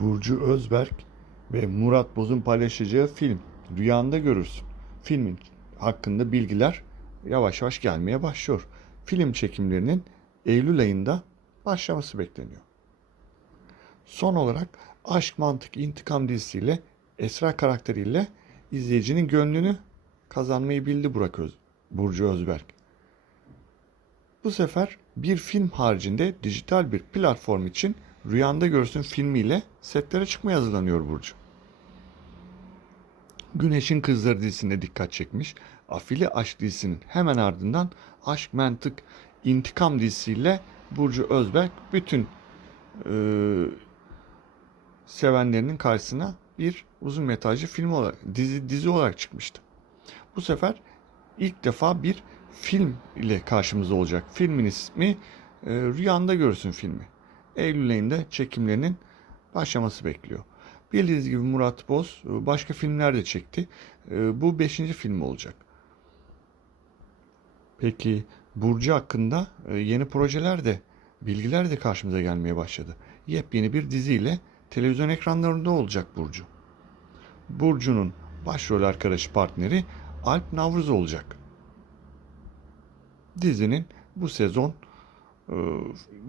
Burcu Özberk ve Murat Boz'un paylaşacağı film Rüyanda Görürsün. Filmin hakkında bilgiler yavaş yavaş gelmeye başlıyor. Film çekimlerinin Eylül ayında başlaması bekleniyor. Son olarak Aşk Mantık İntikam dizisiyle Esra karakteriyle izleyicinin gönlünü kazanmayı bildi Burak Öz, Burcu Özberk. Bu sefer bir film haricinde dijital bir platform için Rüyanda Görsün filmiyle setlere çıkmaya hazırlanıyor Burcu. Güneşin Kızları dizisine dikkat çekmiş. Afili Aşk dizisinin hemen ardından Aşk Mantık İntikam dizisiyle Burcu Özberk bütün e, sevenlerinin karşısına bir uzun metrajlı film olarak dizi dizi olarak çıkmıştı. Bu sefer ilk defa bir film ile karşımıza olacak. Filmin ismi e, Rüyanda Görsün filmi. Eylül ayında çekimlerinin başlaması bekliyor. Bildiğiniz gibi Murat Boz e, başka filmler de çekti. E, Bu beşinci film olacak. Peki Burcu hakkında e, yeni projeler de bilgiler de karşımıza gelmeye başladı. Yepyeni bir diziyle televizyon ekranlarında olacak Burcu. Burcu'nun başrol arkadaşı partneri Alp Navruz olacak. Dizinin bu sezon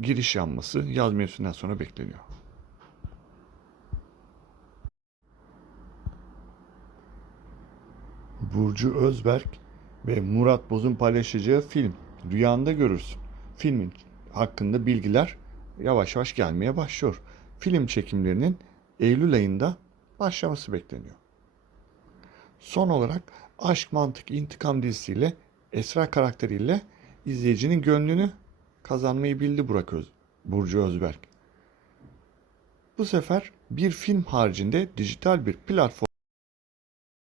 giriş yanması yaz mevsiminden sonra bekleniyor. Burcu Özberk ve Murat Boz'un paylaşacağı film Rüyanda Görürsün. Filmin hakkında bilgiler yavaş yavaş gelmeye başlıyor. Film çekimlerinin Eylül ayında başlaması bekleniyor. Son olarak Aşk Mantık İntikam dizisiyle Esra karakteriyle izleyicinin gönlünü kazanmayı bildi Burak Öz, Burcu Özberk. Bu sefer bir film haricinde dijital bir platform